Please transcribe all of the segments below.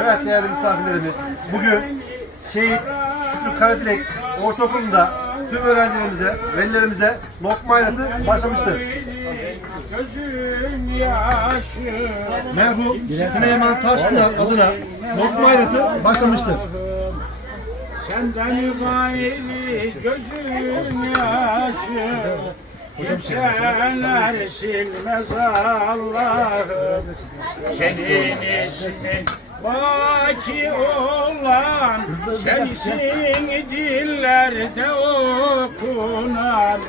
Evet değerli misafirlerimiz, bugün Şehit Şükrü Karadilek Ortaokulu'nda tüm öğrencilerimize, velilerimize lokma hayratı başlamıştır. Merhum Süleyman Taşpınar adına lokma hayratı başlamıştır. Senden gayri gözün yaşı Kimseler silmez Allah'ım Senin ismin Baki olan sensin dillerde okunan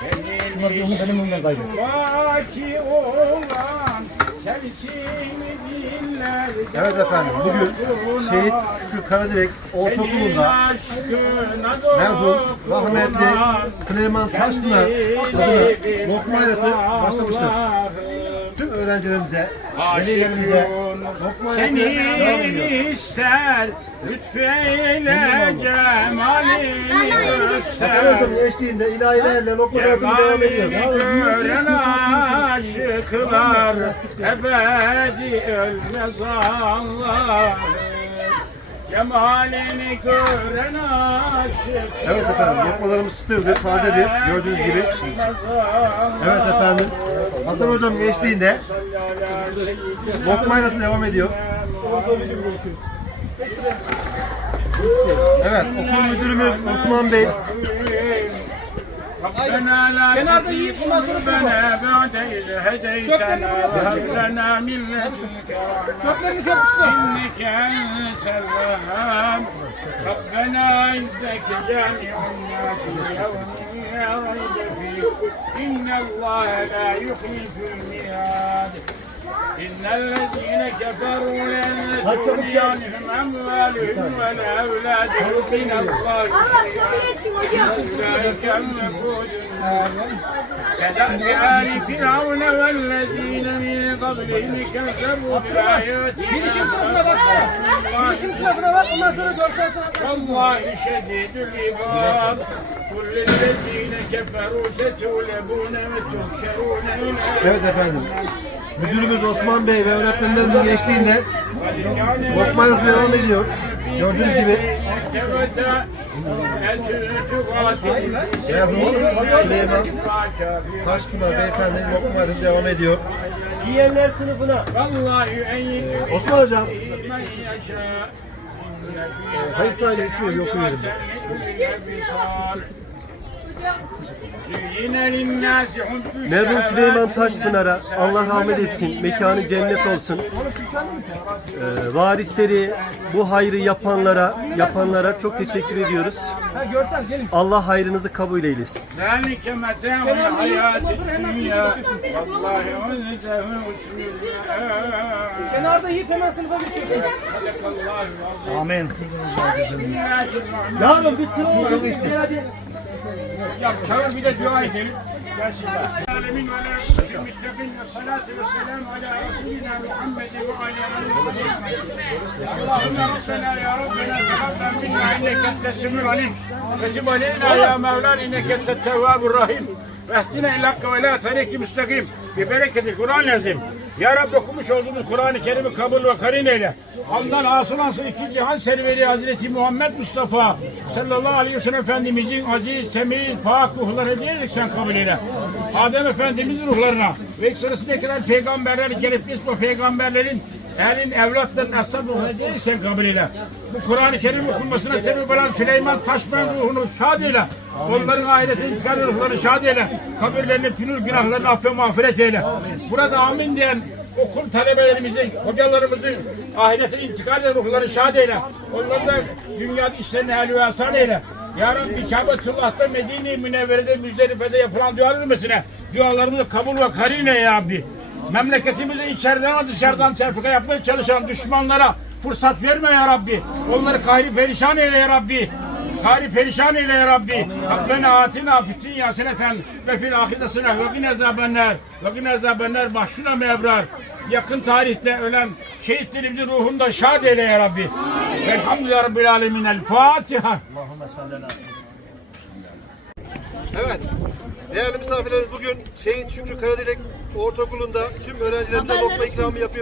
Senin ismin Baki olan sensin Evet efendim, bugün Şehit Şükrü Karadilek Ortaokulu'nda merhum rahmetli Süleyman Taşpınar adına lokma hayratı başlamıştır. Öğrencilerimize, velilerimize. Seni ister lütfeyle cemalini Hasan göster Hocam'ın eşliğinde ilahilerle lokma hayratı devam ediyor. Gören aşıklar ebedi ölmez Allah'ım Evet efendim, lokmalarımız çıtırdır, tazedir. Gördüğünüz gibi. Evet efendim, Hasan Hocam'ın eşliğinde lokma hayratı devam ediyor. Evet, okul müdürümüz Osman Bey ربنا لا تزغ قلوبنا بعد إذ هديتنا. وهب لنا من لدنك رحمة. إنك أنت الوهاب. ربنا إنك جامع الناس ليوم لا ريب فيه. إن الله لا يخلف الميعاد. إن الذين كفروا لن تغني عنهم أموالهم ولا أولادهم. من الله شيئا كدأب آل فرعون والذين من قبلهم كذبوا بآيات Bilişim sınıfına baksana. Bilişim sınıfına bak ondan sonra görsel sanat. والله شديد العقاب كل الذين كفروا ستغلبون وتحشرون إلى Evet efendim. Müdürümüz Osman Bey ve öğretmenlerimizin eşliğinde lokma hayratı devam ediyor. Gördüğünüz gibi merhum Süleyman Taşpınar beyefendi lokmalarız devam ediyor. Yiyenler sınıfına. Vallahi en ee, Osman hocam. Ee, Hayır sahile ismi okuyorum. Merhum Süleyman Taşpınar'a Allah rahmet etsin, mekanı cennet olsun. Ee, varisleri bu hayrı yapanlara yapanlara çok teşekkür ediyoruz. Allah hayrınızı kabul eylesin. Kenarda yiyip hemen sınıfa geçiyor. Amin. Yavrum bir sınıf var. Ya çağır bir de dua edelim. Şimdi. Alemin ve yusufin müstakil ve salatu ve selamu ala Resulina Muhammed ve ala Allahümme Rabbena ya Rabbena tekabbel minna inneke tessimül alim. Ve cib aleyna ya Mevlan inneke tettevvabur rahim. Ve ehdina ila hakkı ve la müstakim. Bi bereketi Kur'an lazım. Ya Rabbi okumuş olduğumuz Kur'an-ı Kerim'i kabul ve karin eyle. Ondan asıl asıl iki cihan serveri Hazreti Muhammed Mustafa sallallahu aleyhi ve sellem Efendimizin aziz, temiz, pak ruhları hediye sen kabul eyle. Adem Efendimizin ruhlarına ve ekstrasına kadar peygamberler gelip biz bu peygamberlerin Ehlin evlatların ashab ruhunu hediye edip sen kabul eyle. Bu Kur'an-ı Kerim okunmasına sebep olan Süleyman Taşman ruhunu şad eyle. Onların ahirete intikal ruhlarını şad eyle. Kabirlerini, tünür günahlarını affı mağfiret eyle. Burada amin diyen okul talebelerimizin, hocalarımızın ahirete intikal eden ruhları şad eyle. Onların da dünyada işlerini ehli ve asan eyle. Ya Rabbi Kabetullah'ta Medine-i Münevvere'de Müzdelife'de yapılan dualar mesine dualarımızı kabul ve karin eyle ya Rabbi. Memleketimizin içeriden dışarıdan tefrika yapmaya çalışan düşmanlara fırsat verme ya Rabbi. Onları kahri perişan eyle ya Rabbi. Kahri perişan eyle ya Rabbi. Rabbena atina fid dünya seneten ve fil ahirete sene ve gine azabenler ve gine azabenler başına mebrar. Yakın tarihte ölen şehitlerimizin ruhunda şad eyle ya Rabbi. Velhamdülillah Rabbil Alemin. El Fatiha. Evet. Değerli misafirlerimiz bugün Şehit Şükrü Karadilek Ortaokulu'nda tüm öğrencilerimize lokma ikramı yapıyor.